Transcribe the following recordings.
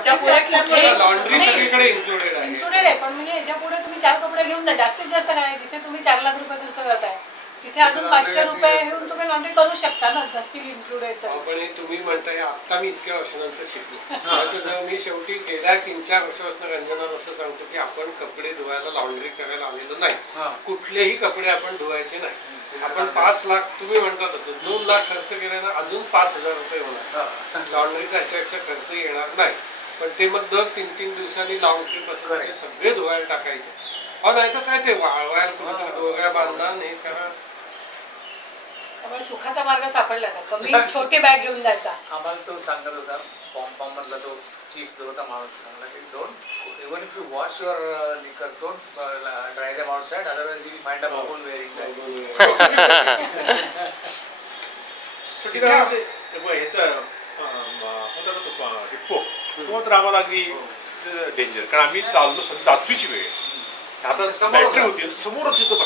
याच्या पुढे लॉन्ड्री सगळीकडे इन्क्लुडेड आहे पण म्हणजे याच्या पुढे तुम्ही 4 कपडे घेऊन जा, जास्तीत जास्त काय, जिथे तुम्ही 4 लाख रुपये खर्च करताय तिथे अजून 500 रुपये घेऊन तुम्ही लॉन्ड्री करू शकता ना, दस्तील इन्क्लूड आहे तर. पण तुम्ही म्हणताय आता मी इतक्या वर्षानंतर शिकलो, मी शेवटी गेल्या 3-4 वर्षापासून रंजनाला असं सांगतो की आपण कपडे धुवायला लॉन्ड्री करायला आलेलो नाही, कुठलेही कपडे आपण धुवायचे नाही. आपण 5 लाख तुम्ही म्हणता तसं 2 लाख खर्च केल्यानं अजून 5,000 रुपये होणार, लॉन्ड्रीचा याच्यापेक्षा खर्च येणार नाही. पण ते मग दर 3-3 दिवसांनी लॉंग ट्रिप असं ते सगळे धुवायला टाकायचे. नाही तर काय ते वाळवायला कुठे दोऱ्या बांधा हे करा. त्यामुळे सुखाचा मार्ग सापडला ना, कमी छोटी बॅग घेऊन जायचा. आम्हाला तो सांगत होता पॉम मधला तो चीफ जो होता माणूस, सांगला की don't even if you wash your knickers don't dry them outside, otherwise you will find a bubble wearing that. छोटी काय म्हणजे ह्याचा होता ना तो हिप्पो, तो तर आम्हाला अगदी डेंजर, कारण आम्ही चाललो 7वीची वेळ, आता बॅटरी होती समोरच तिथं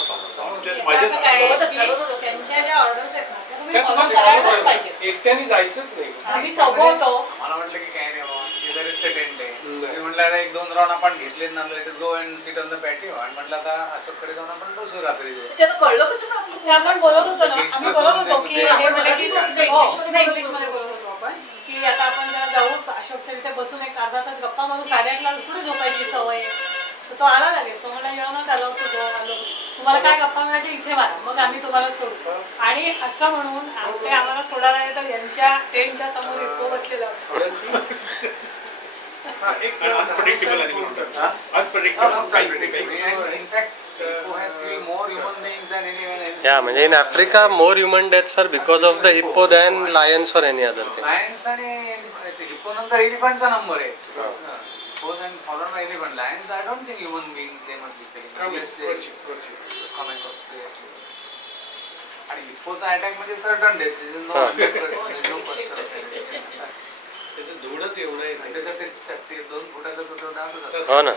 त्यांच्या ज्या ऑर्डर्स आहेत ना त्या तुम्ही फॉलो करायलाच पाहिजे. एकट्याने जायचंच नाही. आम्ही चौघवतो. मला म्हटलं की काय नाही शेजारीच ते टेंट आहे, मी म्हटलं आता 1-2 राऊंड आपण घेतले ना, let us go and sit on the patio, आणि म्हटलं आता अशोककडे जाऊन आपण बसू रात्री. त्याला कळलं कसं आपण बोलत होतो ना, आम्ही बोलत होतो की हे म्हणे की इंग्लिशमध्ये बोलत होतो आपण की आता आपण जरा जाऊ अशोकच्या तिथे बसून एक अर्धा तास गप्पा मारू, 8:30ला कुठे झोपायची सवय आहे. तर तो आला लागेल, तो म्हणला येऊनच आलो होतो, आलो तुम्हाला काय गप्पा मारायचे इथे मारा, मग आम्ही तुम्हाला सोडू. आणि असं म्हणून ते आम्हाला सोडायला आले तर यांच्या टेंटच्या समोर इतको बसलेला होता. Yeah, म्हणजे in Africa more human deaths are because of the hippo than lions or any other thing. Lions आणि हिप्पो नंतर एलिफंटचा नंबर आहे. Hippos and followed by elephant. Lions, I don't think human beings they must be killing. Yes, they come across the. आणि हिप्पोचा attack म्हणजे certain death, त्याचं धूळच एवढं आहे, त्याचं ते 2 फुटाचं हो ना.